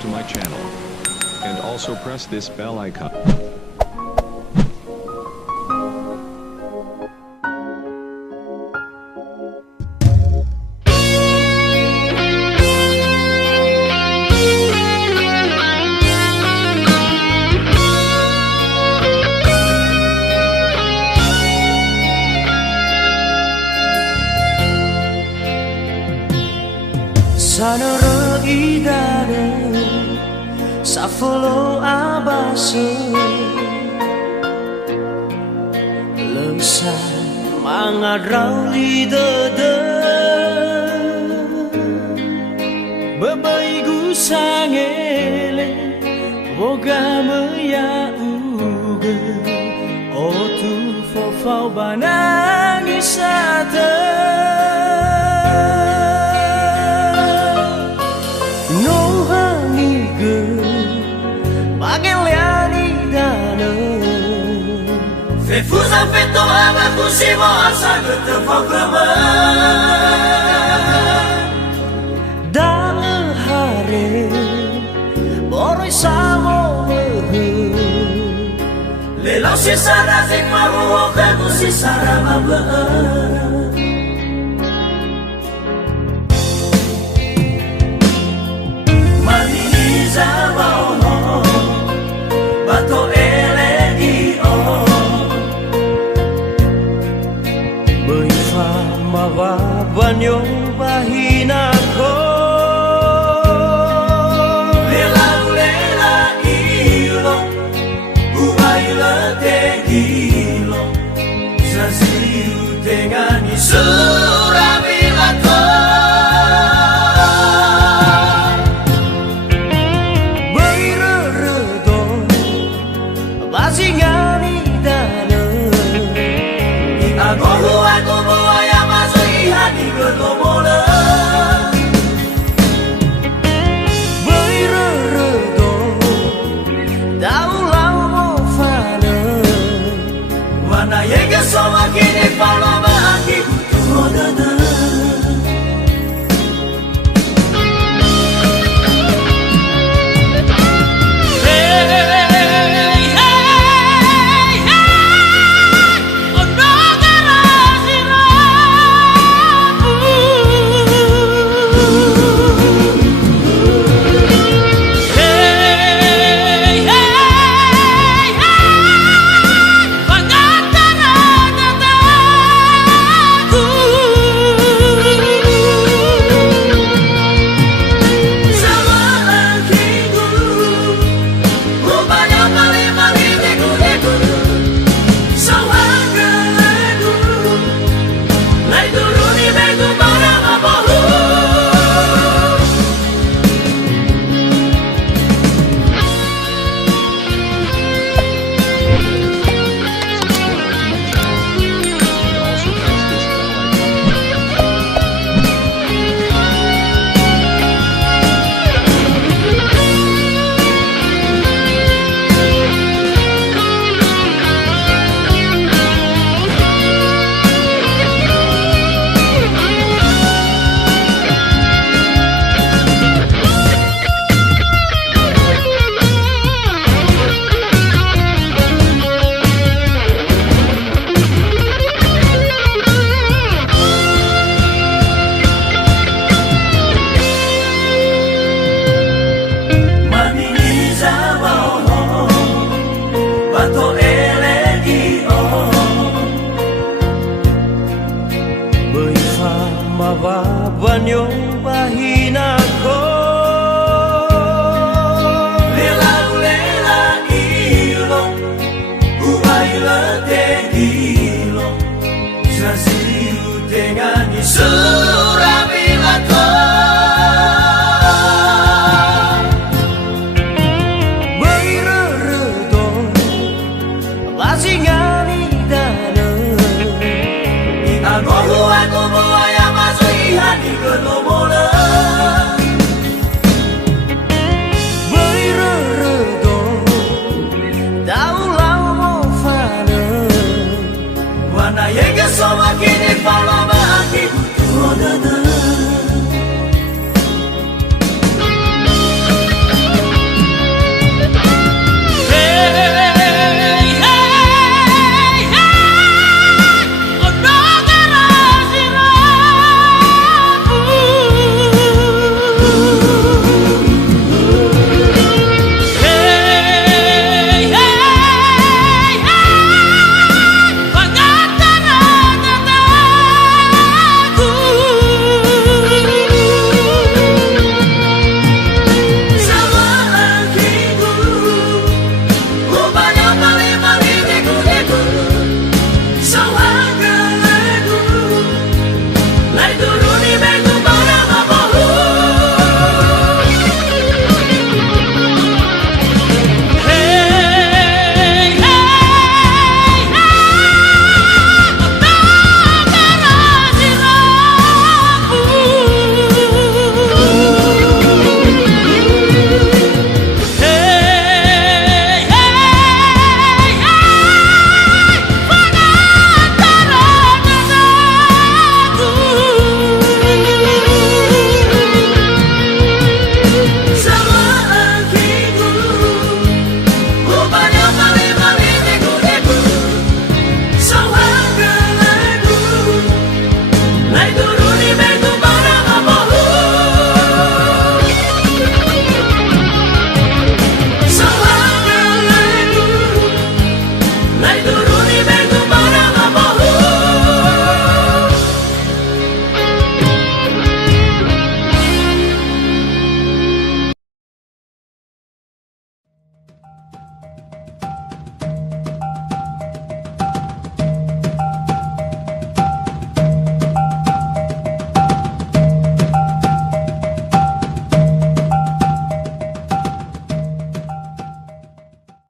to my channel. And also press this bell icon. Sanara idare safolo abase lesa mangadrau lidede babai gusangele boga meya uge otu fofau banangisate Fusa feto ama kusimo asa gete foklama Dale hare boroi samo mehe Lelau si sara zik maruho kagu si sara mabla Manini zama oho Bato elegi oho Mawabanyo bahinako Lela ilo Uwaila te gilo Saziu tengani surabilato Beirredo Bazingani dana Agohu aku buaya hati bergombola Beirredo Daulau mofana Wana yega soma kini fala bahaki butuh hodada Mawabanyo bahinako Lela ilo Uwaila te gilo Saziu tengani surabilato Beirredo Bazingani dana Agohu aku buaya hati bergombola Beirredo Daulau mofana Wana yega soma kini fala bahaki butuh hodada